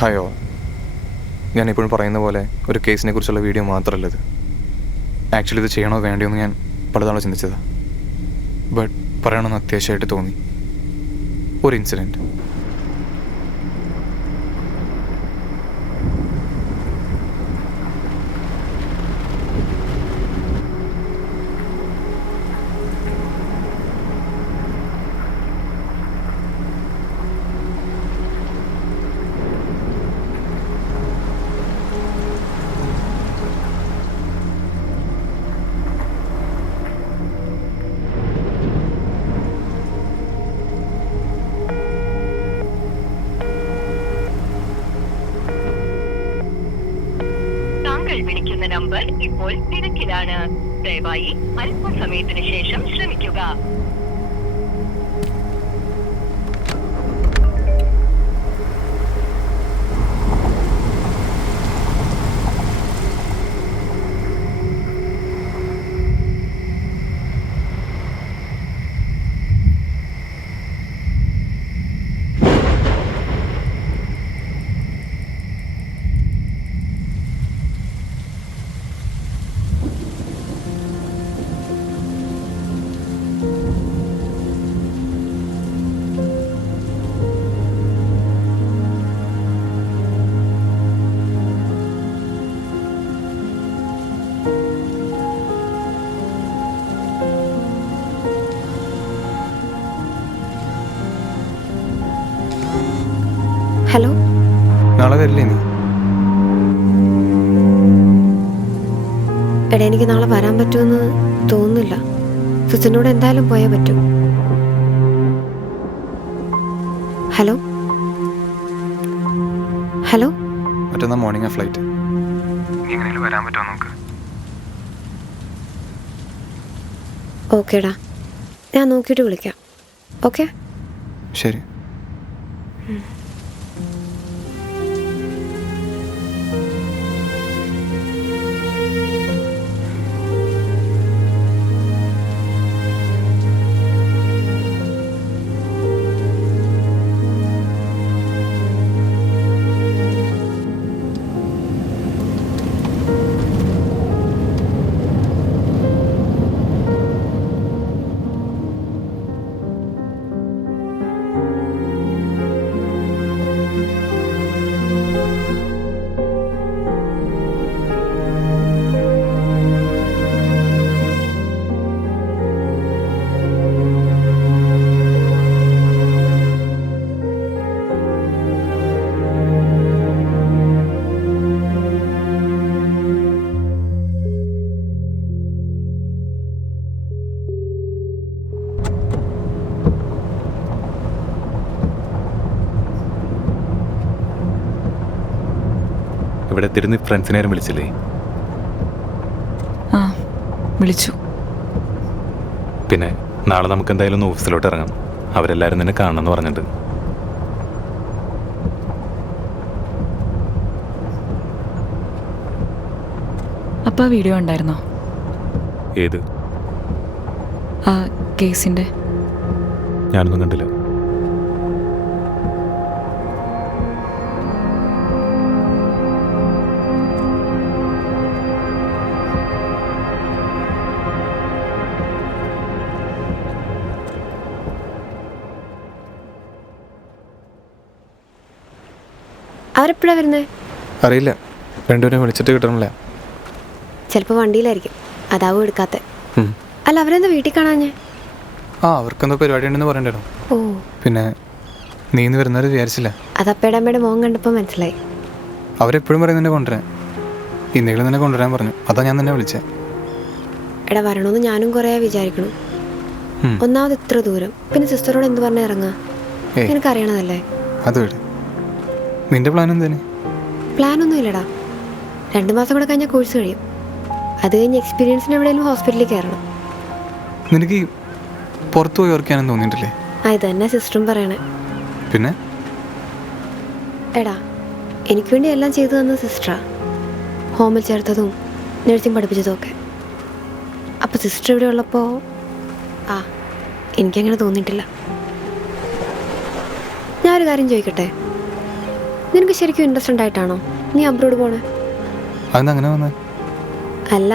ഹയോ, ഞാനിപ്പോഴും പറയുന്ന പോലെ ഒരു കേസിനെ കുറിച്ചുള്ള വീഡിയോ മാത്രമല്ല ഇത്. ആക്ച്വലി ഇത് ചെയ്യണോ വേണ്ടയോ എന്ന് ഞാൻ പലതവണ ചിന്തിച്ചതാണ്. ബട്ട് പറയണമെന്ന് അത്യാവശ്യമായിട്ട് തോന്നി. ഒരു ഇൻസിഡൻറ്റ്. വിളിക്കുന്ന നമ്പർ ഇപ്പോൾ തിരക്കിലാണ്. ദയവായി അല്പസമയത്തിന് ശേഷം ശ്രമിക്കുക. ഹലോ, നാളെ വരില്ലേ നീ? എടാ എനിക്ക് നാളെ വരാൻ പറ്റുമെന്ന് തോന്നുന്നില്ല. സുസിനോട് എന്തായാലും പോയാൽ പറ്റും. ഹലോ ഹലോ മറ്റന്നാ മോർണിംഗ് ഫ്ലൈറ്റ്. നീ എങ്ങനെയും വരാൻ പറ്റുമോ നമുക്ക്? ഓക്കേടാ, ഞാൻ നോക്കിയിട്ട് വിളിക്കാം. ഓക്കെ, ശരി. ഇവിടെ തിരുന്ന് ഫ്രണ്ട്സിനേരം വിളിച്ചില്ലേ? ആ വിളിച്ചു. പിന്നെ നാളെ നമുക്ക് എന്തായാലും ഒന്ന് ഓഫീസിലോട്ട് ഇറങ്ങാം. അവരെല്ലാവരും നിന്നെ കാണണമെന്ന് പറഞ്ഞിട്ട്. അപ്പോൾ ആ വീഡിയോ ഉണ്ടായിരുന്നോ? ഏത്? ആ കേസിൻ്റെ. ഞാനൊന്നും കണ്ടില്ല. അവരെപ്പോഴാണ് വരുന്നത്? അറിയില്ല, രണ്ടുപേരെ വിളിച്ചിട്ട് കിട്ടണില്ല. ചിലപ്പോൾ വണ്ടിയിലായിരിക്കും, അതാവും എടുക്കാത്ത. അല്ല, അവരെന്താ വീട്ടിൽ കാണാഞ്ഞേ? അവർക്കെന്തോ പരിപാടി ഉണ്ടെന്ന് പറയണ്ടായിരുന്നു. ഓ, പിന്നെ നീ ഇന്ന് വരുന്നവർ വിചാരിച്ചില്ല. അതപ്പയുടെ അമ്മയുടെ മോൻ കണ്ടപ്പോൾ മനസ്സിലായി. അവരെപ്പോഴും പറയും നിന്നെ കൊണ്ടുവരാൻ. ഇന്നേലും നിന്നെ കൊണ്ടുവരാൻ പറഞ്ഞു. അതാ ഞാൻ നിന്നെ വിളിച്ചേ. എടാ, വരണമെന്ന് ഞാനും കുറേ വിചാരിക്കണം. ഒന്നാമത് ഇത്ര ദൂരം, പിന്നെ സിസ്റ്ററോട് എന്ത് പറഞ്ഞാൽ ഇറങ്ങാ? എനിക്കറിയണതല്ലേ. അത് വിട്. നിന്റെ പ്ലാൻ എന്തേന്? പ്ലാനൊന്നും ഇല്ലടാ. 2 മാസം കൂടെ കഴിഞ്ഞാൽ കോഴ്സ് കഴിയും. അത് കഴിഞ്ഞ് എക്സ്പീരിയൻസിന് എവിടെയെങ്കിലും ഹോസ്പിറ്റലിൽ കയറണം. നിനക്ക് പുറത്തു പോയി വർക്ക് ചെയ്യാനും തോന്നിയിട്ടില്ലേ? ഇത് തന്നെ സിസ്റ്ററും പറയണേ. പിന്നെ എടാ, എനിക്ക് വേണ്ടി എല്ലാം ചെയ്തു തന്ന സിസ്റ്ററാ. ഹോമിൽ ചേർത്തതും നഴ്സിംഗ് പഠിപ്പിച്ചതും ഒക്കെ. അപ്പോൾ സിസ്റ്റർ ഇവിടെ ഉള്ളപ്പോൾ എനിക്കങ്ങനെ തോന്നിയിട്ടില്ല. ഞാനൊരു കാര്യം ചോദിക്കട്ടെ? നിനക്ക് ശരിക്കും ഇൻട്രസ്റ്റ് ഉണ്ടായിട്ടാണോ നീ അബ്രോഡ് പോണേ? അതെന്താ അങ്ങനെ വന്നേ? അല്ല,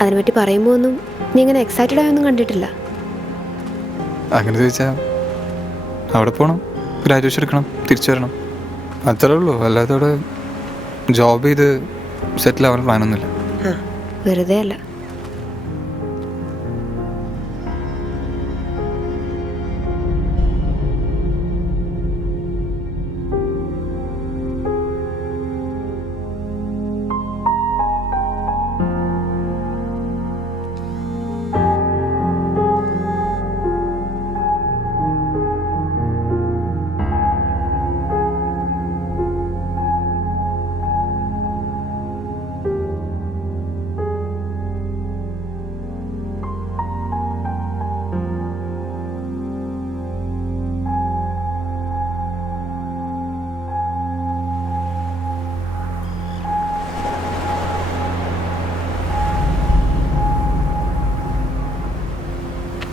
അതിനെപ്പറ്റി പറയുമ്പോൾ ഒന്നും നീ ഇങ്ങനെ എക്സൈറ്റഡ് ആയൊന്നും കണ്ടിട്ടില്ല. അങ്ങനെ ചോദിച്ചാൽ അവിടെ പോകണം, ഗ്രാജുവേഷൻ എടുക്കണം, തിരിച്ചു വരണം, അത്രേ ഉള്ളൂ. അല്ലാതെ അവിടെ ജോബ് ചെയ്ത് സെറ്റിൽ ആവാൻ പ്ലാനൊന്നുമില്ല. ആ, വെറുതെ അല്ല.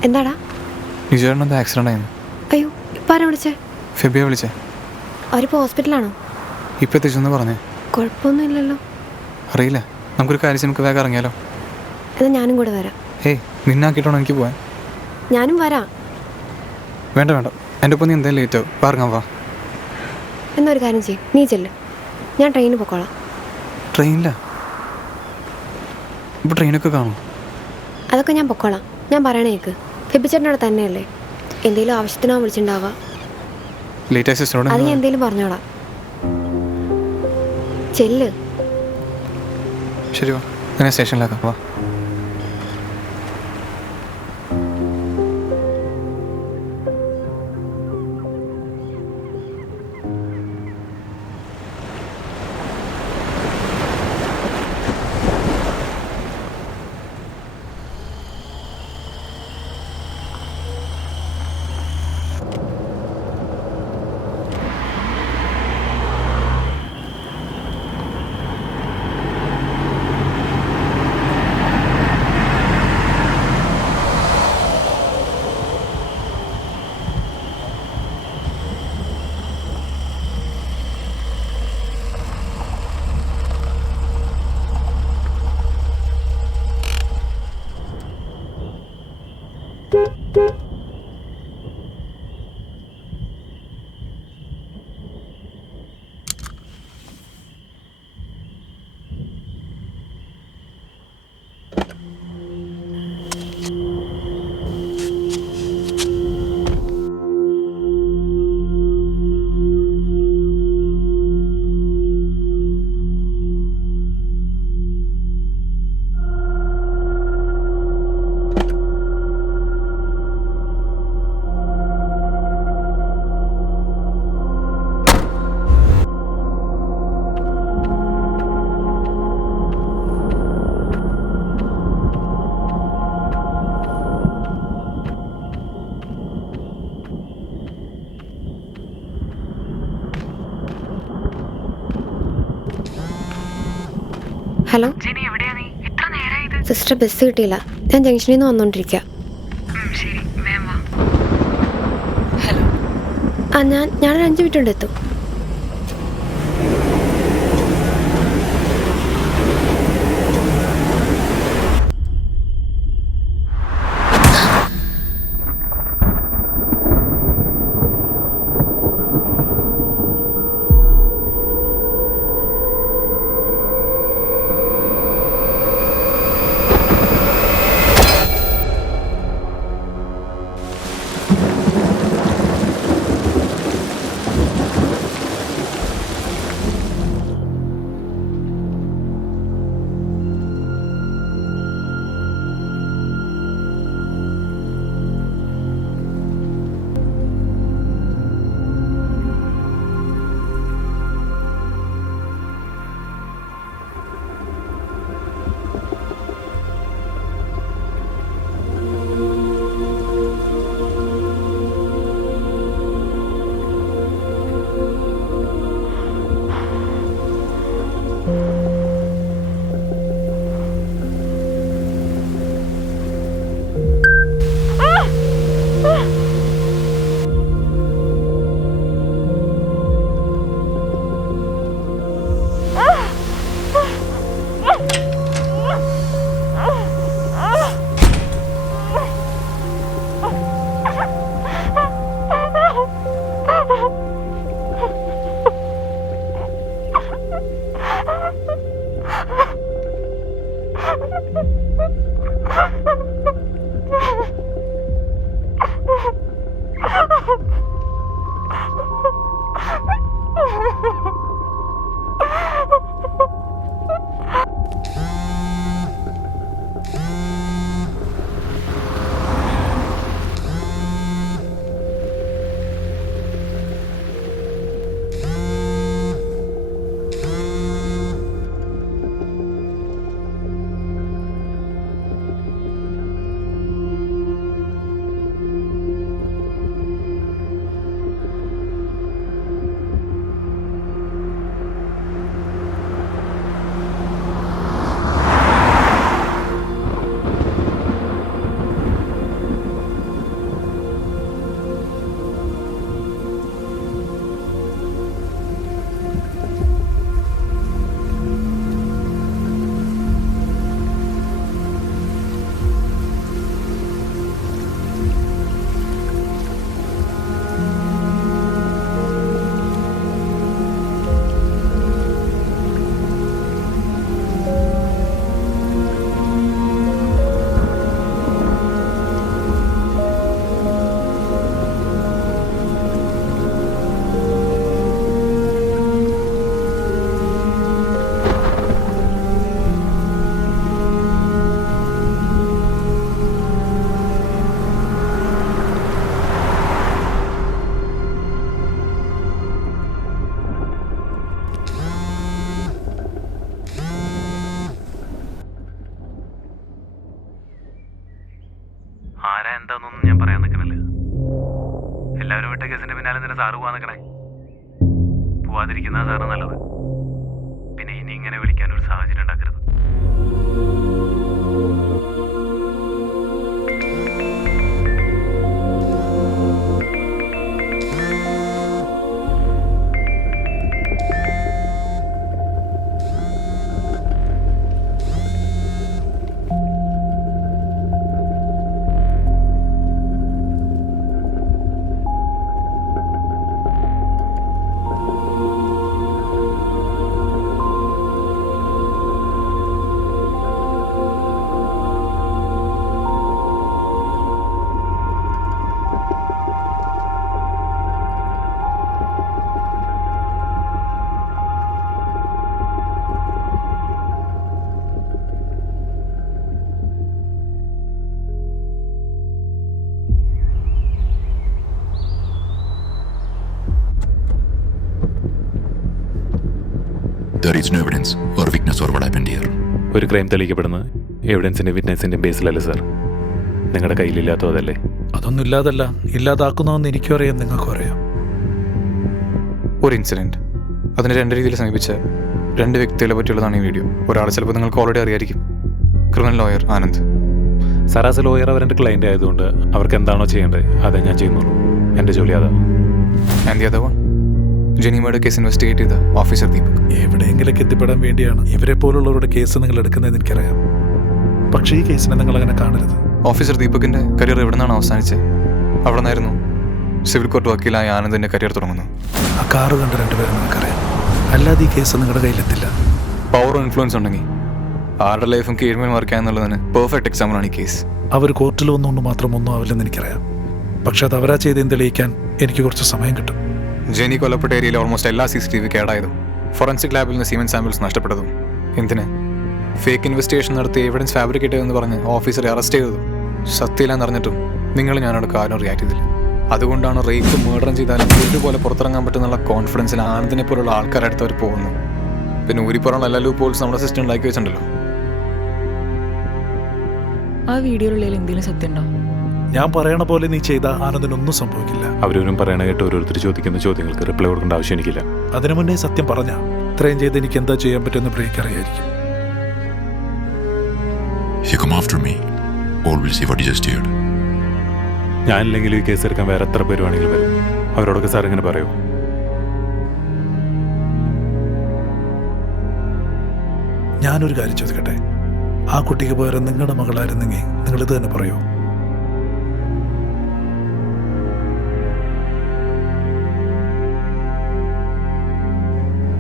എന്താടാ? നിജേട്ടനെന്താ ആക്സിഡൻ്റ് ആയിരുന്നു? അയ്യോ, ഇപ്പം ആരാ വിളിച്ചേ? ഫെബിയെ വിളിച്ചേ. അവരിപ്പോൾ ഹോസ്പിറ്റലാണോ? ഇപ്പം എത്തിച്ചെന്ന് പറഞ്ഞേ. കുഴപ്പമൊന്നുമില്ലല്ലോ. അറിയില്ല, നമുക്കൊരു കാര്യം നമുക്ക് വേഗം ഇറങ്ങിയാലോ? എന്നാൽ ഞാനും കൂടെ വരാം. ഏയ്, നിന്നാക്കിയിട്ടാണോ എനിക്ക് പോവാൻ? ഞാനും വരാം. വേണ്ട വേണ്ട, എൻ്റെ ഒപ്പം നീ എന്തായാലും ലേറ്റ് ആവും. പറഞ്ഞാ വാ. എന്നൊരു കാര്യം ചെയ്യും, നീ ചെല്ല്, ഞാൻ ട്രെയിനിൽ പൊക്കോളാം. ട്രെയിനില്ല? ഇപ്പോൾ ട്രെയിനൊക്കെ കാണും. അതൊക്കെ ഞാൻ പൊക്കോളാം. ഞാൻ പറയണേക്ക്, ഫെബിച്ചേട്ടനോട് തന്നെയല്ലേ, എന്തെങ്കിലും ആവശ്യത്തിനോ വിളിച്ചിട്ടുണ്ടാവാം. ലേറ്റ് ആയ സിസ്റ്ററോട് അത് ഞാൻ എന്തെങ്കിലും പറഞ്ഞോളാം. ചെല്ല്. ശരി വാ, ഞാൻ സ്റ്റേഷനിലാക്കാം. വാ. ഹലോ സിസ്റ്റർ, ബസ് കിട്ടിയില്ല. ഞാൻ ജംഗ്ഷനിൽ നിന്ന് വന്നുകൊണ്ടിരിക്കുക. ഹലോ. ആ, ഞാനൊരു 5 മിനിറ്റ് കൊണ്ട് എത്തും. ആരാ എന്താന്നൊന്നും ഞാൻ പറയാൻ നിൽക്കുന്നില്ല. എല്ലാവരും വിട്ട കേസിന്റെ പിന്നാലെ തന്നെ സാറ് പോവാൻ നിൽക്കണേ. പോവാതിരിക്കുന്ന സാറ് നല്ലത്. പിന്നെ ഇനി ഇങ്ങനെ വിളിക്കാനൊരു സാഹചര്യം ഉണ്ടാക്കരുത്. There is no evidence or witness or what happened here. ഒരു ക്രൈം തെളിയിക്കപ്പെടുന്ന എവിഡൻസിന്റെ വിറ്റ്നസിന്റെ ബേസിലല്ലേ സാർ? നിങ്ങളുടെ കയ്യിലില്ലാത്തോ അതല്ലേ? അതൊന്നും ഇല്ലാതല്ല, ഇല്ലാതാക്കുന്നതെന്ന് എനിക്കും അറിയാം, നിങ്ങൾക്കും അറിയാം. ഒരു ഇൻസിഡൻറ്റ്, അതിനെ രണ്ട് രീതിയിൽ സമീപിച്ച രണ്ട് വ്യക്തികളെ പറ്റിയുള്ളതാണ് ഈ വീഡിയോ. ഒരാൾ ചിലപ്പോൾ നിങ്ങൾക്ക് ഓൾറെഡി അറിയായിരിക്കും, criminal lawyer Anand. Sir as A lawyer അവരുടെ ക്ലയൻ്റ് ആയതുകൊണ്ട് അവർക്ക് എന്താണോ ചെയ്യേണ്ടത് അതേ ഞാൻ ചെയ്യുന്നുള്ളൂ. എൻ്റെ ജോലി അതാ. ആൻഡ് ദി അതർ വൺ, ജെനിമയുടെ കേസ് ഇൻവെസ്റ്റിഗേറ്റ് ചെയ്ത ഓഫീസർ ദീപക്. എവിടെയെങ്കിലൊക്കെ എത്തിപ്പെടാൻ വേണ്ടിയാണ് ഇവരെ പോലുള്ളവരുടെ കേസ് നിങ്ങൾ എടുക്കുന്നതെന്ന് എനിക്കറിയാം. പക്ഷേ ഈ കേസിനെ നിങ്ങൾ അങ്ങനെ കാണരുത്. ഓഫീസർ ദീപകിന്റെ കരിയർ എവിടെ നിന്നാണ് അവസാനിച്ചത്? അവിടെ നിന്നായിരുന്നു സിവിൽ കോർട്ട് വക്കീലായ ആനന്ദിന്റെ കരിയർ തുടങ്ങുന്നു. ആ കാറ് കണ്ട രണ്ടുപേരും നിങ്ങൾക്കറിയാം. അല്ലാതെ ഈ കേസ് നിങ്ങളുടെ കയ്യിലെത്തില്ല. പവറും ഇൻഫ്ലുവൻസ് ഉണ്ടെങ്കിൽ ആരുടെ ലൈഫും കീഴ്മേൽ മറിക്കുക എന്നുള്ളതിന് പെർഫെക്റ്റ് എക്സാമ്പിളാണ് ഈ കേസ്. അവർ കോർട്ടിൽ വന്നുകൊണ്ട് മാത്രം ഒന്നും ആവില്ലെന്ന് എനിക്കറിയാം. പക്ഷെ അത് അവരാ ചെയ്തെന്ന് തെളിയിക്കാൻ എനിക്ക് കുറച്ച് സമയം കിട്ടും. ജെനി കൊല്ലപ്പെട്ട ഏരിയയിൽ ഓൾമോസ്റ്റ് എല്ലാ CCTV കേടായതും ഫോറൻസിക് ലാബിൽ നിന്ന് സീമൻ സാമ്പിൾസ് നഷ്ടപ്പെട്ടതും എന്തിന് ഫേക്ക് ഇൻവെസ്റ്റിഗേഷൻ നടത്തി എവിഡൻസ് ഫാബ്രിക്കേറ്റ് ചെയ്തെന്ന് പറഞ്ഞ് ഓഫീസറെ അറസ്റ്റ് ചെയ്തതും സത്യമില്ലാന്ന് അറിഞ്ഞിട്ടും നിങ്ങൾ ഞാനോട് കാര്യം റിയാക്ട് ചെയ്തില്ല. അതുകൊണ്ടാണ് റേപ്പും മേർഡറും ചെയ്താലും ഇതുപോലെ പുറത്തിറങ്ങാൻ പറ്റുന്നുള്ള കോൺഫിഡൻസിൽ ആനന്ദിനെ പോലുള്ള ആൾക്കാരുടെ അടുത്ത് അവർ പോകുന്നു. പിന്നെ ഊരിപ്പുറമുള്ള എല്ലാ ലൂപ്പോൾസ് നമ്മുടെ സിസ്റ്റം ഉണ്ടാക്കി വെച്ചിട്ടുണ്ടല്ലോ. ആ വീഡിയോയിലുള്ള എന്തെങ്കിലും സത്യം ഉണ്ടോ? ഞാൻ പറയണ പോലെ നീ ചെയ്ത ആനന്ദിനൊന്നും സംഭവിക്കില്ല. അവരവരും പറയണ കേട്ട് ഓരോരുത്തർ ചോദിക്കുന്ന ചോദ്യങ്ങൾക്ക് റിപ്ലൈ കൊടുക്കേണ്ട ആവശ്യം എനിക്കില്ല. അതിനു മുന്നേ സത്യം പറഞ്ഞ ഇത്രയും ചെയ്ത് എനിക്ക് എന്താ ചെയ്യാൻ പറ്റുമെന്ന് ബ്രേക്ക് അറിയായിരിക്കും. If you come after me, all will see what you just did. ഞാനില്ലെങ്കിൽ ഈ കേസ് എടുക്കാൻ വേറെ എത്ര പേര് വേണമെങ്കിലും വരും. അവരോടൊക്കെ സാർ ഇങ്ങനെ പറയൂ. ഞാനൊരു കാര്യം ചോദിക്കട്ടെ, ആ കുട്ടിക്ക് പകരം നിങ്ങളുടെ മകളായിരുന്നെങ്കിൽ നിങ്ങളിത് തന്നെ പറയൂ?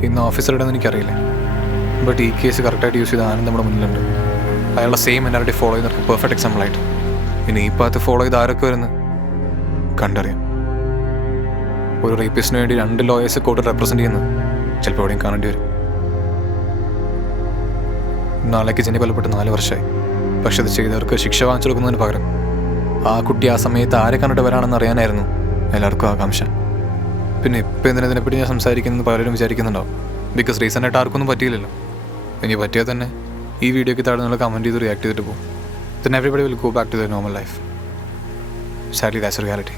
ഇന്ന് ഓഫീസറുടെ എനിക്കറിയില്ല, ബട്ട് ഈ കേസ് കറക്റ്റായിട്ട് യൂസ് ചെയ്ത ആനന്ദ് നമ്മുടെ മുന്നിലുണ്ട്. അയാളുടെ സെയിം മെന്റാലിറ്റി ഫോളോ ചെയ്യുന്നവർക്ക് പെർഫെക്റ്റ് എക്സാമ്പിൾ ആയിട്ട്. ഇനി ഈ പാത്ത് ഫോളോ ചെയ്ത് ആരൊക്കെ വരുന്നു കണ്ടറിയാം. ഒരു റേപ്പിസ്റ്റിന് വേണ്ടി 2 ലോയേഴ്സ് കോർട്ട് റെപ്രസെന്റ് ചെയ്യുന്നത് ചിലപ്പോൾ എവിടെയും കാണേണ്ടി വരും. നാളേക്ക് ജെന്നി കൊല്ലപ്പെട്ട് 4 വർഷമായി. പക്ഷെ അത് ചെയ്തവർക്ക് ശിക്ഷ വാങ്ങിച്ചു കൊടുക്കുന്നതിന് പകരം ആ കുട്ടി ആ സമയത്ത് ആരെ കണ്ടിട്ട് വരാണെന്ന് അറിയാനായിരുന്നു എല്ലാവർക്കും ആകാംക്ഷ. പിന്നെ ഇപ്പം ഇതിനെപ്പറ്റി ഞാൻ സംസാരിക്കുന്നത് പലരും വിചാരിക്കുന്നുണ്ടാവും. ബിക്കോസ് റീസെൻ്റായിട്ട് ആർക്കൊന്നും പറ്റിയില്ലല്ലോ. ഇനി പറ്റിയാൽ തന്നെ ഈ വീഡിയോയ്ക്ക് താഴെ നിങ്ങൾ കമൻറ്റ് ചെയ്ത് റിയാക്ട് ചെയ്തിട്ട് പോകും. then everybody will go back to their normal life. Sadly, that's a reality.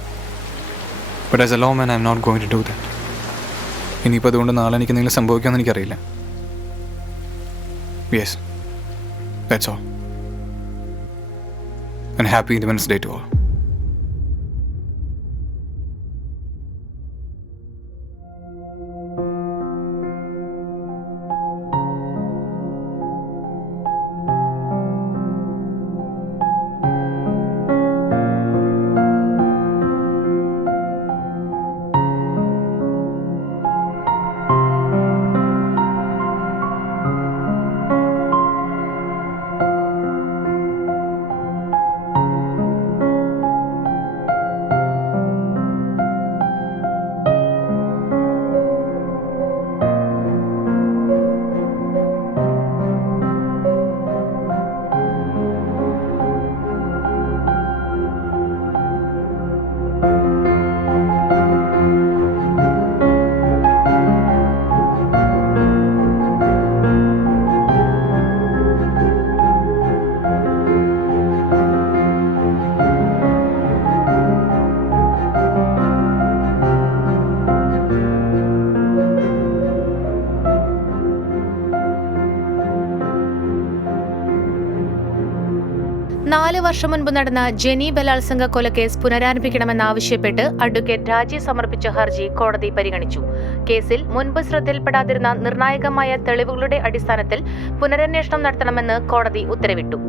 But as a lawman, I'm not going to do that. ഇനിയിപ്പോൾ അതുകൊണ്ട് നാളെ എനിക്ക് എന്തെങ്കിലും സംഭവിക്കുമെന്ന് എനിക്കറിയില്ല. Yes, that's all. And happy Independence Day to all. വർഷം മുൻപ് നടന്ന ജെനി ബലാത്സംഗ കൊലക്കേസ് പുനരാരംഭിക്കണമെന്നാവശ്യപ്പെട്ട് അഡ്വക്കേറ്റ് രാജി സമർപ്പിച്ച ഹർജി കോടതി പരിഗണിച്ചു. കേസിൽ മുൻപ് ശ്രദ്ധയിൽപ്പെടാതിരുന്ന നിർണായകമായ തെളിവുകളുടെ അടിസ്ഥാനത്തിൽ പുനരന്വേഷണം നടത്തണമെന്ന് കോടതി ഉത്തരവിട്ടു.